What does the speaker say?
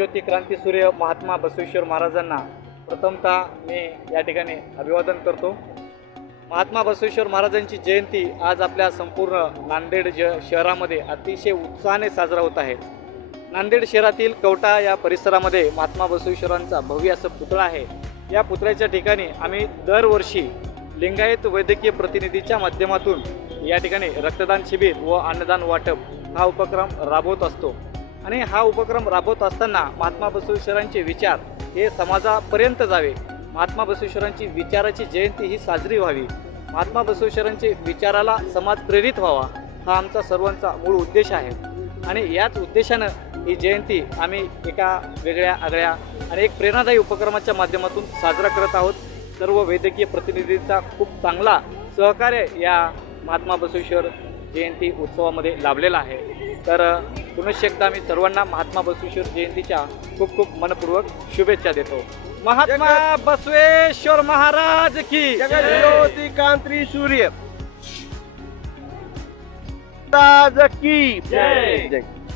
क्रांतीसूर्य महात्मा बसवेश्वर महाराजांना प्रथमतः मी या ठिकाणी अभिवादन करतो. महात्मा बसवेश्वर महाराजांची जयंती आज आपल्या संपूर्ण नांदेड ज शहरामध्ये अतिशय उत्साहाने साजरा होत आहे. नांदेड शहरातील कवटा या परिसरामध्ये महात्मा बसवेश्वरांचा भव्य असं पुतळा आहे. या पुतळ्याच्या ठिकाणी आम्ही दरवर्षी लिंगायत वैद्यकीय प्रतिनिधीच्या माध्यमातून या ठिकाणी रक्तदान शिबिर व अन्नदान वाटप हा उपक्रम राबवत असतो. आणि हा उपक्रम राबवत असताना महात्मा बसवेश्वरांचे विचार हे समाजापर्यंत जावे. महात्मा बसवेश्वरांची विचाराची जयंती ही साजरी व्हावी. महात्मा बसवेश्वरांचे विचाराला समाज प्रेरित व्हावा हा आमचा सर्वांचा मूळ उद्देश आहे. आणि याच उद्देशानं ही जयंती आम्ही एका वेगळ्या आगळ्या आणि एक प्रेरणादायी उपक्रमाच्या माध्यमातून साजरा करत आहोत. सर्व वैद्यकीय प्रतिनिधींचा खूप चांगला सहकार्य या महात्मा बसवेश्वर जयंती उत्सवामध्ये लाभलेला आहे. तर पुनश्च एकदा मी सर्वांना महात्मा बसवेश्वर जयंतीच्या खूप खूप मनपूर्वक शुभेच्छा देतो. महात्मा बसवेश्वर महाराज की जगज्योती कांत्री सूर्य. की जय. जय